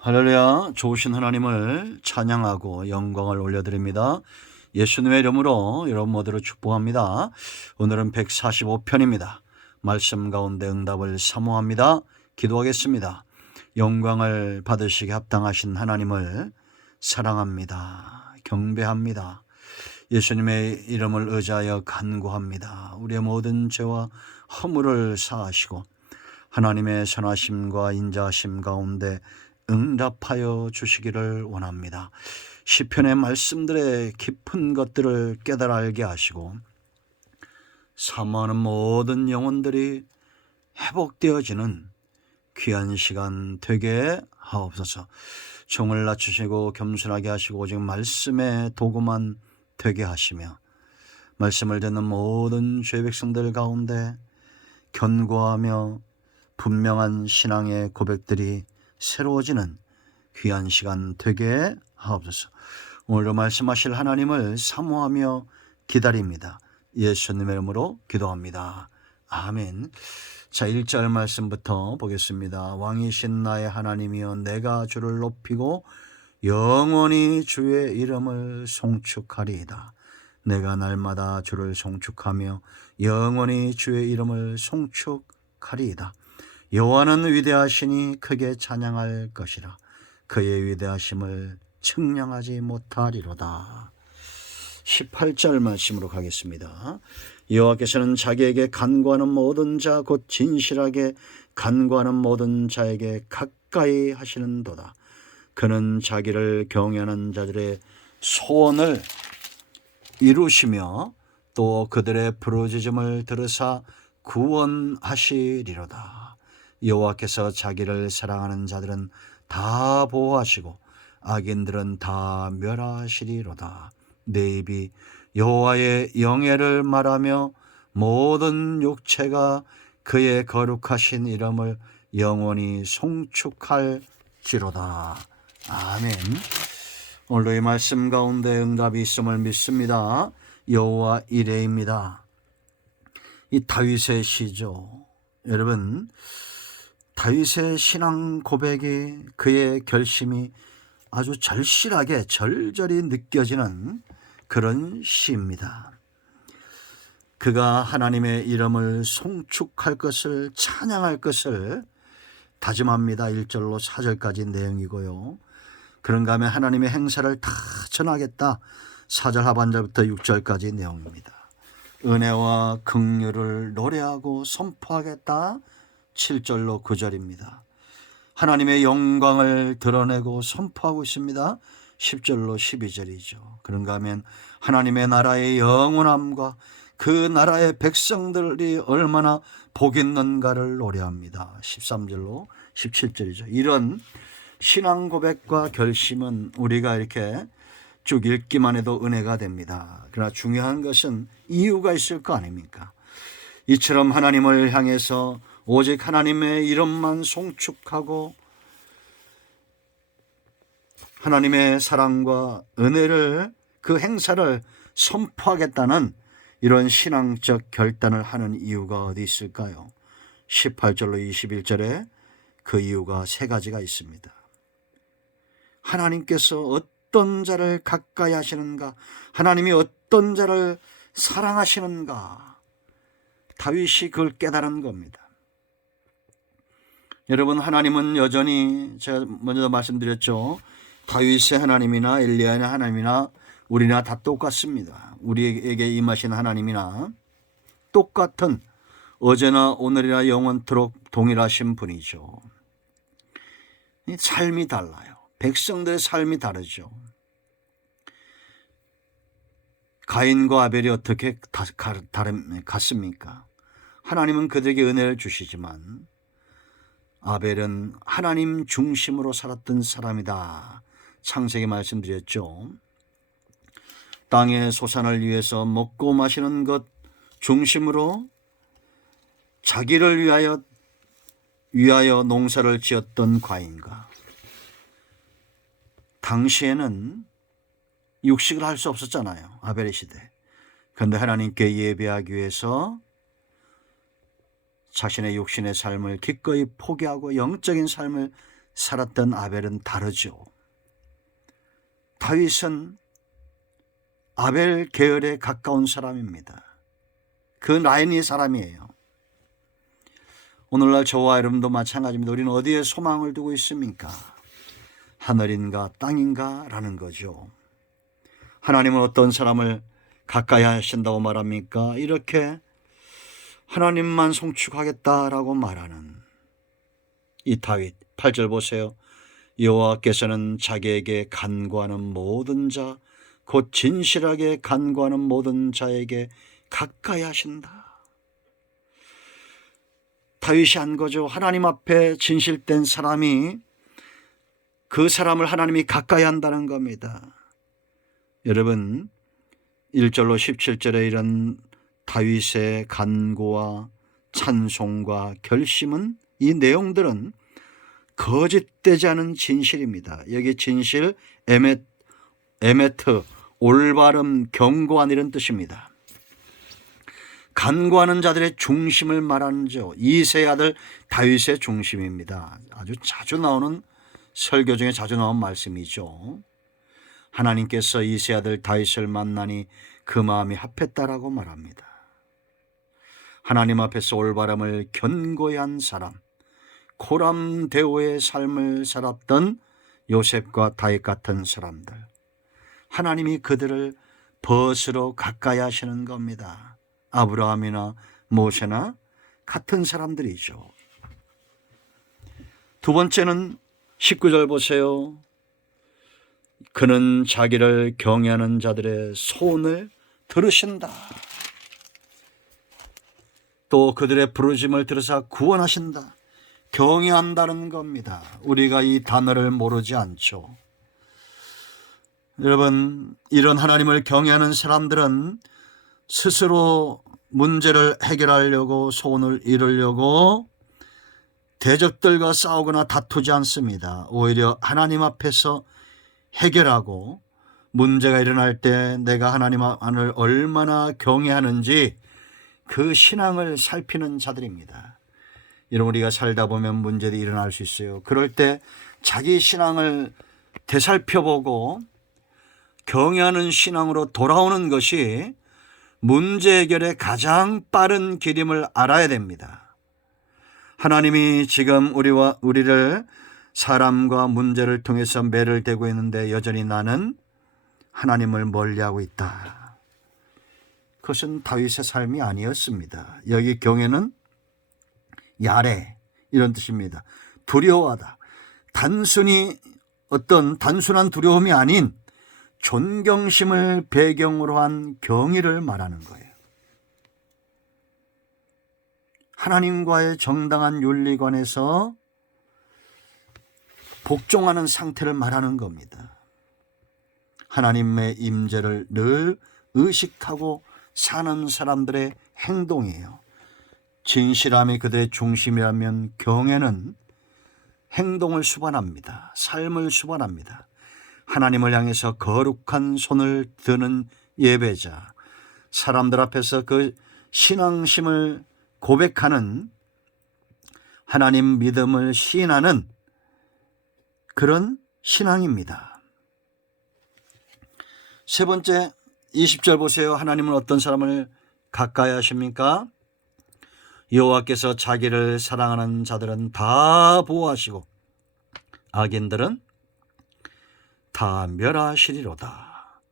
할렐루야. 좋으신 하나님을 찬양하고 영광을 올려드립니다. 예수님의 이름으로 여러분 모두를 축복합니다. 오늘은 145편입니다. 말씀 가운데 응답을 사모합니다. 기도하겠습니다. 영광을 받으시기 합당하신 하나님을 사랑합니다. 경배합니다. 예수님의 이름을 의지하여 간구합니다. 우리의 모든 죄와 허물을 사하시고 하나님의 선하심과 인자하심 가운데 응답하여 주시기를 원합니다. 시편의 말씀들의 깊은 것들을 깨달아 알게 하시고 사모하는 모든 영혼들이 회복되어지는 귀한 시간 되게 하옵소서. 종을 낮추시고 겸손하게 하시고 오직 말씀의 도구만 되게 하시며 말씀을 듣는 모든 죄 백성들 가운데 견고하며 분명한 신앙의 고백들이 새로워지는 귀한 시간 되게 하옵소서. 오늘도 말씀하실 하나님을 사모하며 기다립니다. 예수님의 이름으로 기도합니다. 아멘. 자, 1절 말씀부터 보겠습니다. 왕이신 나의 하나님이여 내가 주를 높이고 영원히 주의 이름을 송축하리이다. 내가 날마다 주를 송축하며 영원히 주의 이름을 송축하리이다. 여호와는 위대하시니 크게 찬양할 것이라. 그의 위대하심을 측량하지 못하리로다. 18절 말씀으로 가겠습니다. 여호와께서는 자기에게 간구하는 모든 자 곧 진실하게 간구하는 모든 자에게 가까이 하시는도다. 그는 자기를 경외하는 자들의 소원을 이루시며 또 그들의 부르짖음을 들으사 구원하시리로다. 여호와께서 자기를 사랑하는 자들은 다 보호하시고 악인들은 다 멸하시리로다. 내 입이 여호와의 영예를 말하며 모든 육체가 그의 거룩하신 이름을 영원히 송축할지로다. 아멘. 오늘도 이 말씀 가운데 응답이 있음을 믿습니다. 여호와 이레입니다. 이 다윗의 시죠. 여러분, 다윗의 신앙 고백이 그의 결심이 아주 절실하게 절절히 느껴지는 그런 시입니다. 그가 하나님의 이름을 송축할 것을 찬양할 것을 다짐합니다. 1절로 4절까지 내용이고요. 그런가 하면 하나님의 행사를 다 전하겠다. 4절 하반절부터 6절까지 내용입니다. 은혜와 긍휼을 노래하고 선포하겠다. 7절로 9절입니다. 하나님의 영광을 드러내고 선포하고 있습니다. 10절로 12절이죠. 그런가 하면 하나님의 나라의 영원함과 그 나라의 백성들이 얼마나 복 있는가를 노래합니다. 13절로 17절이죠. 이런 신앙 고백과 결심은 우리가 이렇게 쭉 읽기만 해도 은혜가 됩니다. 그러나 중요한 것은 이유가 있을 거 아닙니까? 이처럼 하나님을 향해서 오직 하나님의 이름만 송축하고 하나님의 사랑과 은혜를 그 행사를 선포하겠다는 이런 신앙적 결단을 하는 이유가 어디 있을까요? 18절로 21절에 그 이유가 세 가지가 있습니다. 하나님께서 어떤 자를 가까이 하시는가? 하나님이 어떤 자를 사랑하시는가? 다윗이 그걸 깨달은 겁니다. 여러분, 하나님은 여전히 제가 먼저 말씀드렸죠. 다윗의 하나님이나 엘리야의 하나님이나 우리나 다 똑같습니다. 우리에게 임하신 하나님이나 똑같은 어제나 오늘이나 영원토록 동일하신 분이죠. 삶이 달라요. 백성들의 삶이 다르죠. 가인과 아벨이 어떻게 같습니까? 하나님은 그들에게 은혜를 주시지만 아벨은 하나님 중심으로 살았던 사람이다. 창세기 말씀드렸죠. 땅의 소산을 위해서 먹고 마시는 것 중심으로 자기를 위하여 농사를 지었던 가인과 당시에는 육식을 할 수 없었잖아요. 아벨의 시대. 그런데 하나님께 예배하기 위해서 자신의 육신의 삶을 기꺼이 포기하고 영적인 삶을 살았던 아벨은 다르죠. 다윗은 아벨 계열에 가까운 사람입니다. 그 라인의 사람이에요. 오늘날 저와 여러분도 마찬가지입니다. 우리는 어디에 소망을 두고 있습니까? 하늘인가 땅인가 라는 거죠. 하나님은 어떤 사람을 가까이 하신다고 말합니까? 이렇게 하나님만 송축하겠다라고 말하는 이 다윗. 8절 보세요. 여호와께서는 자기에게 간구하는 모든 자, 곧 진실하게 간구하는 모든 자에게 가까이 하신다. 다윗이 한 거죠. 하나님 앞에 진실된 사람이 그 사람을 하나님이 가까이 한다는 겁니다. 여러분 1절로 17절에 이런 다윗의 간구와 찬송과 결심은, 이 내용들은 거짓되지 않은 진실입니다. 여기 진실, 에메트, 올바름, 견고한 이런 뜻입니다. 간구하는 자들의 중심을 말하는죠. 이새의 아들 다윗의 중심입니다. 아주 자주 나오는 설교 중에 자주 나온 말씀이죠. 하나님께서 이새의 아들 다윗을 만나니 그 마음이 합했다라고 말합니다. 하나님 앞에서 올바름을 견고히 한 사람, 코람데오의 삶을 살았던 요셉과 다윗 같은 사람들, 하나님이 그들을 벗으로 가까이 하시는 겁니다. 아브라함이나 모세나 같은 사람들이죠. 두 번째는 19절 보세요. 그는 자기를 경외하는 자들의 소원을 들으신다. 또 그들의 부르심을 들으사 구원하신다. 경외한다는 겁니다. 우리가 이 단어를 모르지 않죠. 여러분, 이런 하나님을 경외하는 사람들은 스스로 문제를 해결하려고, 소원을 이루려고 대적들과 싸우거나 다투지 않습니다. 오히려 하나님 앞에서 해결하고, 문제가 일어날 때 내가 하나님을 얼마나 경외하는지 그 신앙을 살피는 자들입니다. 이런 우리가 살다 보면 문제들이 일어날 수 있어요. 그럴 때 자기 신앙을 되살펴보고 경외하는 신앙으로 돌아오는 것이 문제 해결의 가장 빠른 길임을 알아야 됩니다. 하나님이 지금 우리를 사람과 문제를 통해서 매를 대고 있는데 여전히 나는 하나님을 멀리하고 있다. 그것은 다윗의 삶이 아니었습니다. 여기 경외는 야레 이런 뜻입니다. 두려워하다. 단순히 어떤 단순한 두려움이 아닌 존경심을 배경으로 한 경의를 말하는 거예요. 하나님과의 정당한 윤리관에서 복종하는 상태를 말하는 겁니다. 하나님의 임재를 늘 의식하고 사는 사람들의 행동이에요. 진실함이 그들의 중심이라면 경외는 행동을 수반합니다. 삶을 수반합니다. 하나님을 향해서 거룩한 손을 드는 예배자, 사람들 앞에서 그 신앙심을 고백하는, 하나님 믿음을 시인하는 그런 신앙입니다. 세 번째 20절 보세요. 하나님은 어떤 사람을 가까이 하십니까? 여호와께서 자기를 사랑하는 자들은 다 보호하시고 악인들은 다 멸하시리로다.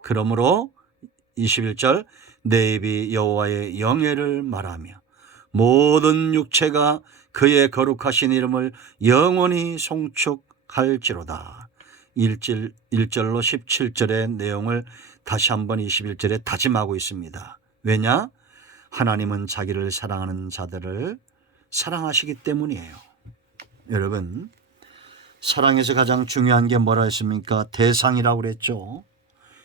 그러므로 21절 내 입이 여호와의 영예를 말하며 모든 육체가 그의 거룩하신 이름을 영원히 송축할지로다. 1절로 17절의 내용을 다시 한번 21절에 다짐하고 있습니다. 왜냐? 하나님은 자기를 사랑하는 자들을 사랑하시기 때문이에요. 여러분, 사랑에서 가장 중요한 게 뭐라 했습니까? 대상이라고 그랬죠.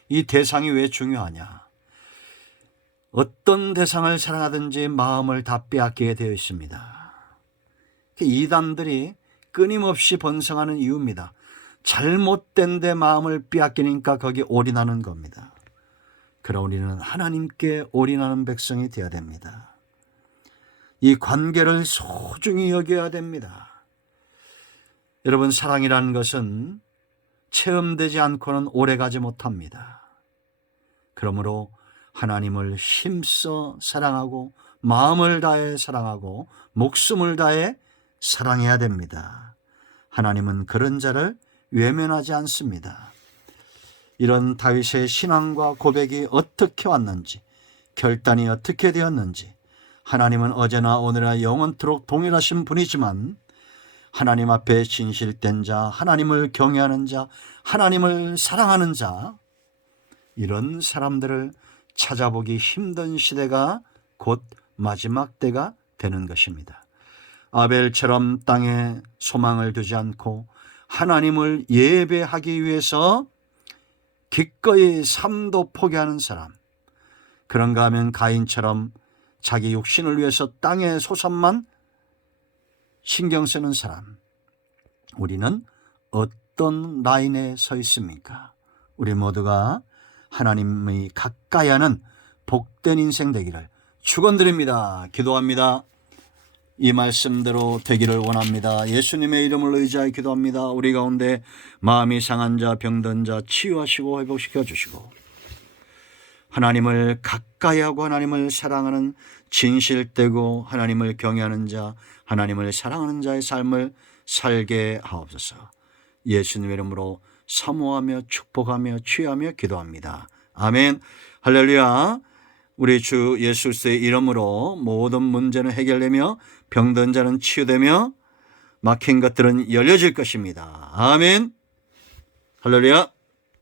이 대상이 왜 중요하냐? 어떤 대상을 사랑하든지 마음을 다 빼앗기게 되어 있습니다. 이단들이 끊임없이 번성하는 이유입니다. 잘못된 데 마음을 빼앗기니까 거기 올인하는 겁니다. 그러나 우리는 하나님께 올인하는 백성이 되어야 됩니다. 이 관계를 소중히 여겨야 됩니다. 여러분, 사랑이라는 것은 체험되지 않고는 오래가지 못합니다. 그러므로 하나님을 힘써 사랑하고 마음을 다해 사랑하고 목숨을 다해 사랑해야 됩니다. 하나님은 그런 자를 외면하지 않습니다. 이런 다윗의 신앙과 고백이 어떻게 왔는지, 결단이 어떻게 되었는지, 하나님은 어제나 오늘이나 영원토록 동일하신 분이지만 하나님 앞에 진실된 자, 하나님을 경외하는 자, 하나님을 사랑하는 자, 이런 사람들을 찾아보기 힘든 시대가 곧 마지막 때가 되는 것입니다. 아벨처럼 땅에 소망을 두지 않고 하나님을 예배하기 위해서 기꺼이 삶도 포기하는 사람, 그런가 하면 가인처럼 자기 육신을 위해서 땅의 소산만 신경 쓰는 사람, 우리는 어떤 라인에 서 있습니까? 우리 모두가 하나님의 가까이 하는 복된 인생 되기를 축원드립니다. 기도합니다. 이 말씀대로 되기를 원합니다. 예수님의 이름을 의지하여 기도합니다. 우리 가운데 마음이 상한 자, 병든 자 치유하시고 회복시켜 주시고, 하나님을 가까이 하고 하나님을 사랑하는 진실되고 하나님을 경외하는 자, 하나님을 사랑하는 자의 삶을 살게 하옵소서. 예수님의 이름으로 사모하며 축복하며 취하며 기도합니다. 아멘. 할렐루야. 우리 주 예수 그리스도의 이름으로 모든 문제는 해결되며 병든 자는 치유되며 막힌 것들은 열려질 것입니다. 아멘. 할렐루야.